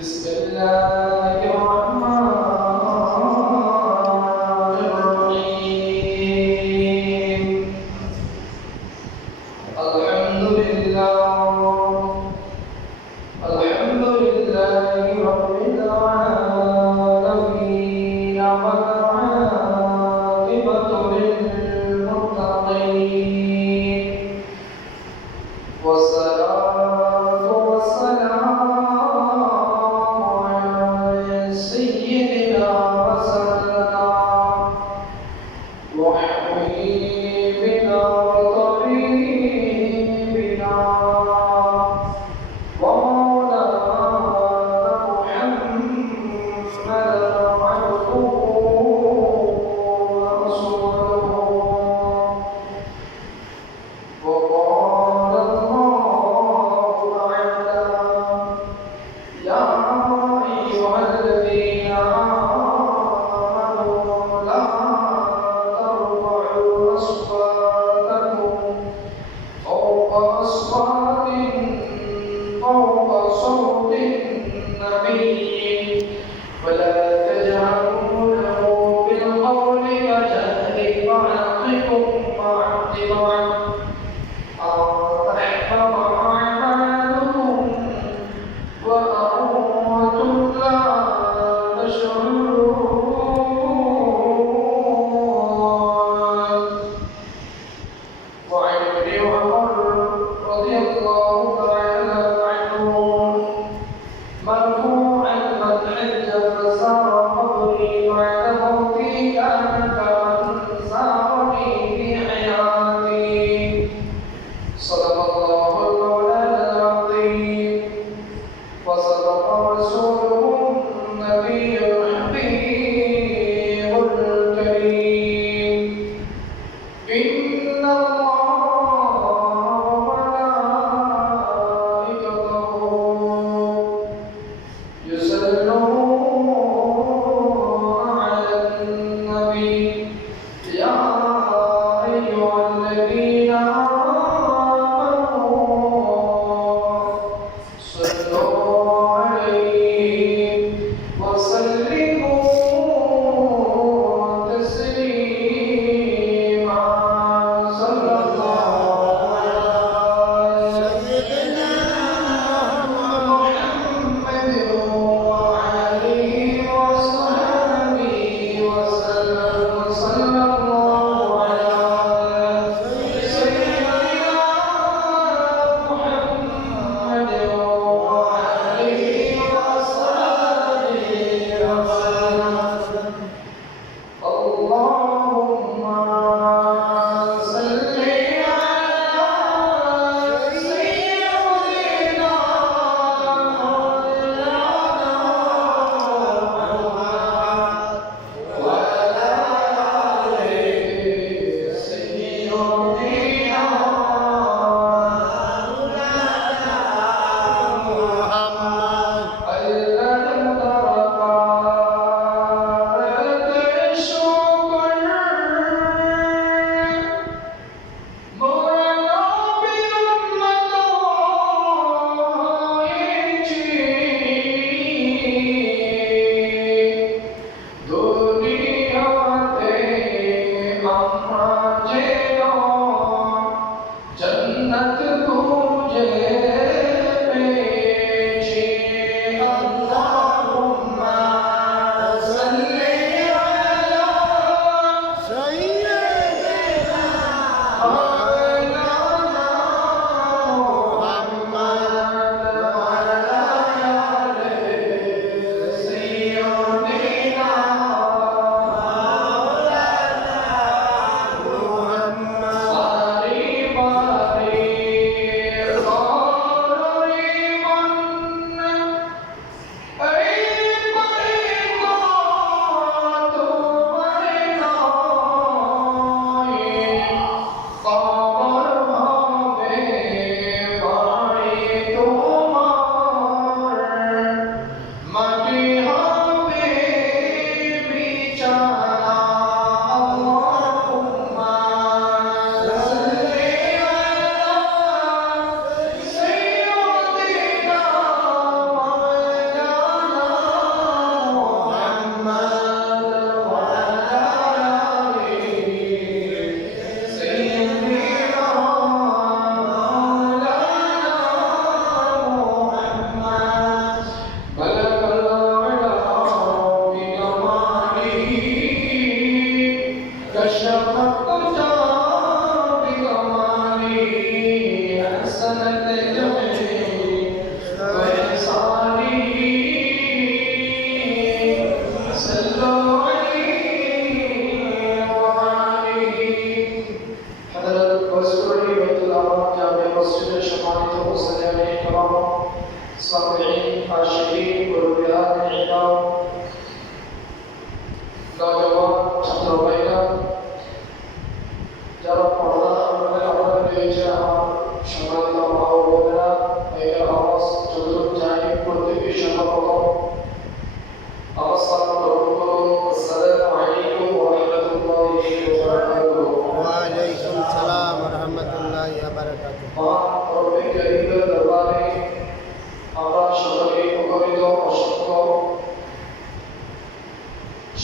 بسم الله الرحمن الرحيم الحمد لله رب العالمين الرحمن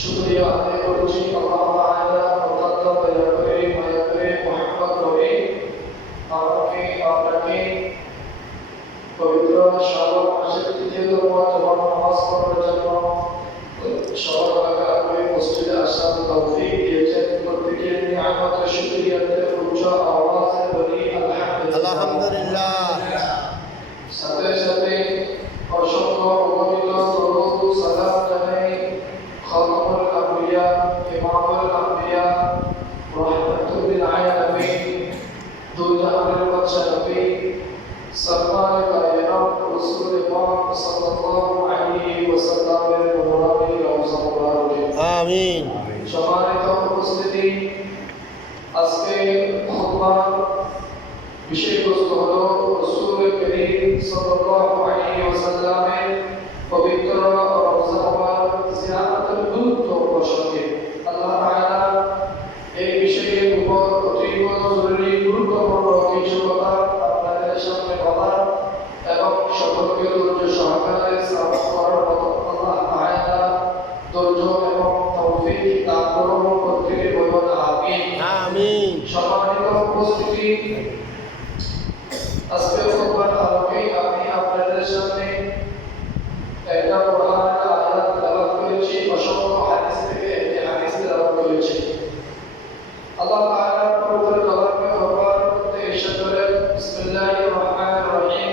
শুকরিয়া আদায় করছি আল্লাহ তাআলা অত্যন্ত দয়া করে মায়া করে মহব্বত করে আমাকে আপনাকে পবিত্র শাওয়াল মাসের তৃতীয়তম জুমার নামাজ পড়ার জন্য সবার আগে মসজিদে আসার তৌফিক দিয়েছেন। প্রত্যেকের নিয়ামতের শুকরিয়াতে উচ্চ আওয়াজে বলি আলহামদুলিল্লাহ। সাথে সাথে অসংখ্য অগণিত দরুদ সালাম জানাই খাতামুল আম্বিয়া ইমামুল আম্বিয়া রাহমাতুল লিল আলামিন দুই জাহানের বাদশা নবী সরকার কায়নাত রাসূল পাক সাল্লাল্লাহু আলাইহি ওয়াসাল্লামের মুবারক রওজা মুবারকে আমিন। সম্মানিত উপস্থিতি, আজকে খুতবার বিষয়বস্তু হলো রাসূল করিম সাল্লাল্লাহু আলাইহি ওয়াসাল্লামের পবিত্র রওজা মুবারক জিয়ারতের গুরুত্ব প্রসঙ্গে। আল্লাহ তাআলা এই বিষয়ের উপর অতীব জরুরি গুরুত্বপূর্ণ কিছু কথা আপনাদের সামনে বলার এবং সকলকে ধৈর্য সহকারে শ্রবণ করার মতো আল্লাহ তাআলা ধৈর্য এবং তৌফিক দান করুন। প্রত্যেকে বলুন আমিন আমিন। সম্মানিত উপস্থিতি, আজকে খুতবার আলোকে আমি আপনাদের সামনে একটা কোরআন আয়াত তেলাওয়াত করেছি, অসংখ্য হাদিস থেকে একটি হাদিস তেলাওয়াত করেছি। আল্লাহ তাআলা পবিত্র কালামে ফরমান করতে ইরশাদ করেন, বিসমিল্লাহির রহমানির রহিম,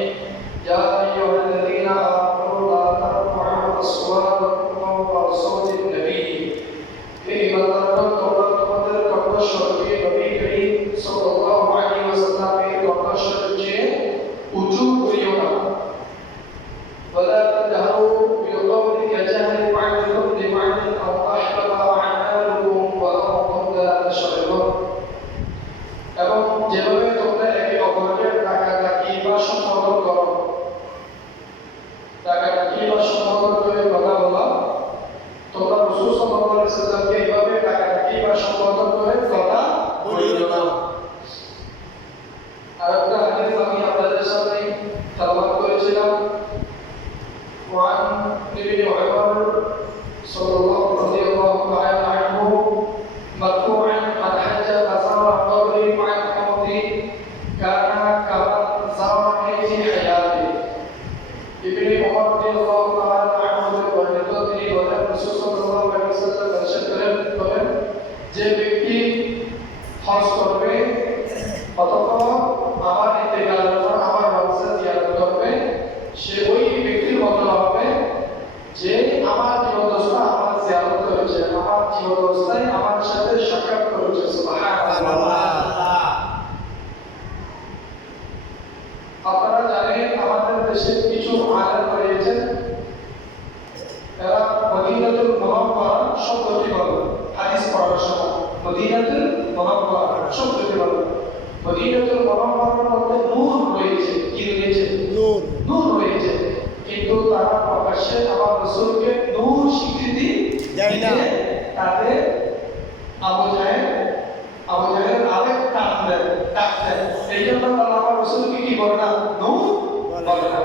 ইয়া আইয়ুহাল্লাযীনা আমানু লা তারফা'উ আসওয়াতাকুম ফাওকা সাওতিন নবী। হে ইমানদারগণ, তোমরা তোমাদের কণ্ঠস্বরকে নবী করিম সাল্লাল্লাহু আলাইহি ওয়াসাল্লামের কণ্ঠস্বরের চেয়ে উঁচু করিও না। ওয়ালা তাজহারু বিল-কওলি কাজাহরি বা'দিকুম লিবা'দিন আও তাহবাতা আ'মালুকুম ওয়া আনতুম লা তাশ'উরুন। এবং যেভাবে তোমরা একে অপরকে ডাকাডাকি বা সম্বোধন করো, ডাকাডাকি বা সম্বোধন করে কথা বলা, তোমরা রাসূল সাল্লাল্লাহু আলাইহি ওয়াসাল্লামকে এইভাবে ডাকাডাকি বা সম্বোধন করে কথা বলিও না। আরেকটা হাদিস আমি আপনাদের সামনে তেলাওয়াত করেছিলাম। وعن ابن عمر رضي الله تعالى عنه مرفوعا من حج فزار قبري مع الموت كان كمن زارني في حياتي। ابن عمر رضي الله تعالى عنه বর্ণিত, তিনি বলেন, রাসূল সাল্লাল্লাহু আলাইহি ওয়াসাল্লাম ইরশাদ করেন, যে ব্যক্তি হজ করবে অথবা আমার ইন্তেকালের পর আমার রওজা জিয়ারত করবে, সে ওই ব্যক্তির মতো হবে যে আমার জীবদ্দশা আমার জিয়ারত করেছে, আমার জীবদ্দশায় আমার সাথে সাক্ষাৎ করেছে। সুবহানাল্লাহ। আপনারা জানেন আমাদের দেশে কিছু আলেম রয়েছেন, এরা মদিনাতুল মুনাওয়ারা শব্দটি বলে হাদিস পড়ার সময়। মদিনাতুল মুনাওয়ারা শব্দটি বলে। মদিনাতুল মুনাওয়ারার মধ্যে নূর রয়েছে। কি রয়েছে? নূর। নূর রয়েছে, কিন্তু তারা প্রকাশ্যে আমার রাসূলকে নূর স্বীকৃতি দেয় না। তাতে আবু জাহেল আরেক ডাক দেন। এই জন্য তারা আমার রাসূলকে কি বলে না? নূর বলে না।